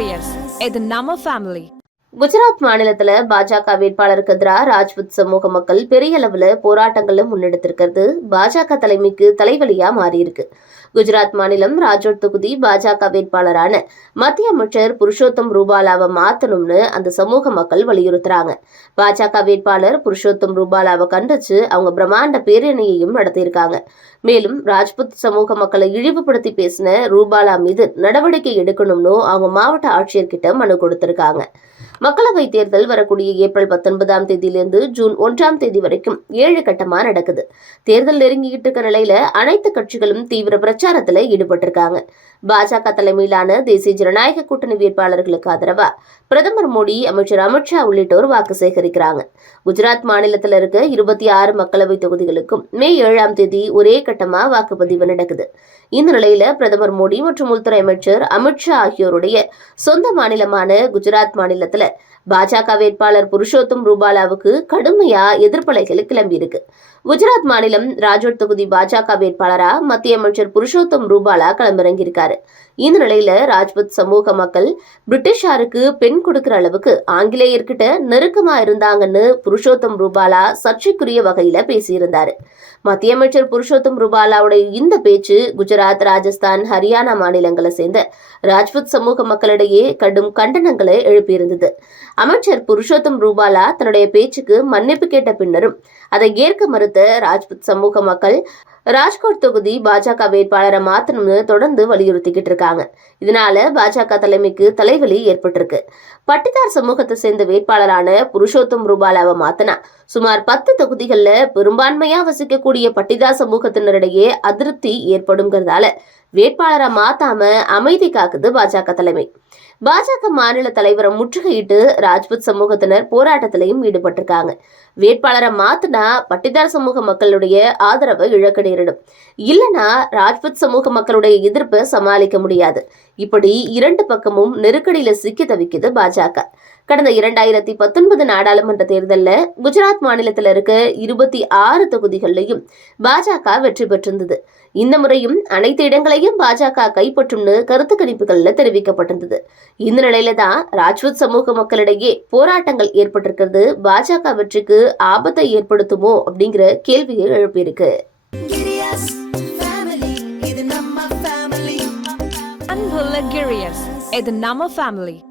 Warriors at the Nama family. Gujarat மாநிலத்துல பாஜக வேட்பாளருக்கு எதிராக ராஜ்புத் சமூக மக்கள் பெரிய அளவுல போராட்டங்களை முன்னெடுத்திருக்கிறது. பாஜக தலைமைக்கு தலைவலியா மாறியிருக்கு. குஜராத் மாநிலம் ராஜோட் தொகுதி பாஜக வேட்பாளரான மத்திய அமைச்சர் புருஷோத்தம் ரூபாலாவை மாத்தணும்னு அந்த சமூக மக்கள் வலியுறுத்துறாங்க. பாஜக வேட்பாளர் புருஷோத்தம் ரூபாலாவை கண்டிச்சு அவங்க பிரம்மாண்ட பேரணியையும் நடத்தியிருக்காங்க. மேலும் ராஜ்புத் சமூக மக்களை இழிவுபடுத்தி பேசின ரூபாலா மீது நடவடிக்கை எடுக்கணும்னு அவங்க மாவட்ட ஆட்சியர்கிட்ட மனு கொடுத்திருக்காங்க. மக்களவை தேர்தல் வரக்கூடிய ஏப்ரல் பத்தொன்பதாம் தேதியிலிருந்து ஜூன் ஒன்றாம் தேதி வரைக்கும் ஏழு கட்டமா நடக்குது. தேர்தல் நெருங்கிட்டு இருக்க நிலையில அனைத்து கட்சிகளும் தீவிர பிரச்சாரத்துல ஈடுபட்டிருக்காங்க. பாஜக தலைமையிலான தேசிய ஜனநாயக கூட்டணி வேட்பாளர்களுக்கு ஆதரவா பிரதமர் மோடி அமைச்சர் அமித்ஷா உள்ளிட்டோர் வாக்கு சேகரிக்கிறாங்க. குஜராத் மாநிலத்தில் இருக்க இருபத்தி ஆறு மக்களவை தொகுதிகளுக்கும் மே ஏழாம் தேதி ஒரே கட்டமா வாக்குப்பதிவு நடக்குது. இந்த நிலையில பிரதமர் மோடி மற்றும் உள்துறை அமைச்சர் அமித்ஷா ஆகியோருடைய சொந்த மாநிலமான குஜராத் மாநிலத்துல பாஜக வேட்பாளர் புருஷோத்தம் ரூபாலாவுக்கு கடுமையா எதிர்ப்பலைகள் கிளம்பியிருக்கு. குஜராத் மாநிலம் ராஜோட் தொகுதி பாஜக வேட்பாளரா மத்திய அமைச்சர் புருஷோத்தம் ரூபாலா களமிறங்கியிருக்காரு. இந்த நிலையில ராஜ்புத் சமூக மக்கள் பிரிட்டிஷாருக்கு பெண் கொடுக்கிற அளவுக்கு ஆங்கிலேயர்கிட்ட நெருக்கமா இருந்தாங்கன்னு புருஷோத்தம் ரூபாலா சர்ச்சைக்குரிய வகையில பேசியிருந்தாரு. மத்திய அமைச்சர் புருஷோத்தம் ரூபாலாவுடைய இந்த பேச்சு குஜராத் ராஜஸ்தான் ஹரியானா மாநிலங்களை சேர்ந்த ராஜ்பத் சமூக மக்களிடையே கடும் கண்டனங்களை எழுப்பியிருந்தது. அமைச்சர் புருஷோத்தம் ரூபாலா தன்னுடைய பேச்சுக்கு மன்னிப்பு கேட்ட பின்னரும் அதை ஏற்க மறுத்த ராஜ்புத் சமூக மக்கள் ராஜ்கோட் தொகுதி பாஜக வேட்பாளரை மாத்தணும்னு தொடர்ந்து வலியுறுத்திக்கிட்டு இருக்காங்க. இதனால பாஜக தலைமைக்கு தலைவலி ஏற்பட்டிருக்கு. பட்டிதார் சமூகத்தை சேர்ந்த வேட்பாளரான புருஷோத்தம் ரூபாலாவை மாத்தினா சுமார் பத்து தொகுதிகளில் பெரும்பான்மையா வசிக்கக்கூடிய பட்டிதார் சமூகத்தினரிடையே அதிருப்தி ஏற்படுங்கிறதால வேட்பாளரை மாத்தாம அமைதி காக்குது பாஜக தலைமை. பாஜக மாநில தலைவரை முற்றுகையிட்டு ராஜ்புத் சமூகத்தினர் போராட்டத்திலையும் ஈடுபட்டிருக்காங்க. வேட்பாளரை மாத்தினா பட்டிதார் சமூக மக்களுடைய ஆதரவை இழக்கடி நேரிடும். இல்லனா ராஜ்புத் சமூக மக்களுடைய எதிர்ப்பை சமாளிக்க முடியாது. இப்படி இரண்டு பக்கமும் நெருக்கடியில சிக்கி தவிக்குது பாஜக. கடந்த இரண்டாயிரத்தி பத்தொன்பது நாடாளுமன்ற தேர்தலில் குஜராத் மாநிலத்தில் இருக்க இருபத்தி ஆறு தொகுதிகளிலையும் பாஜக வெற்றி பெற்றிருந்தது. இந்த முறையும் அனைத்து இடங்களையும் பாஜக கைப்பற்றும்னு கருத்து கணிப்புகள்ல தெரிவிக்கப்பட்டிருந்தது. இந்த நிலையில தான் ராஜ்புத் சமூக மக்களிடையே போராட்டங்கள் ஏற்பட்டிருக்கிறது. பாஜக வெற்றிக்கு ஆபத்தை ஏற்படுத்துமோ அப்படிங்கிற கேள்வியை எழுப்பியிருக்கு. Aquarius at the Nama family.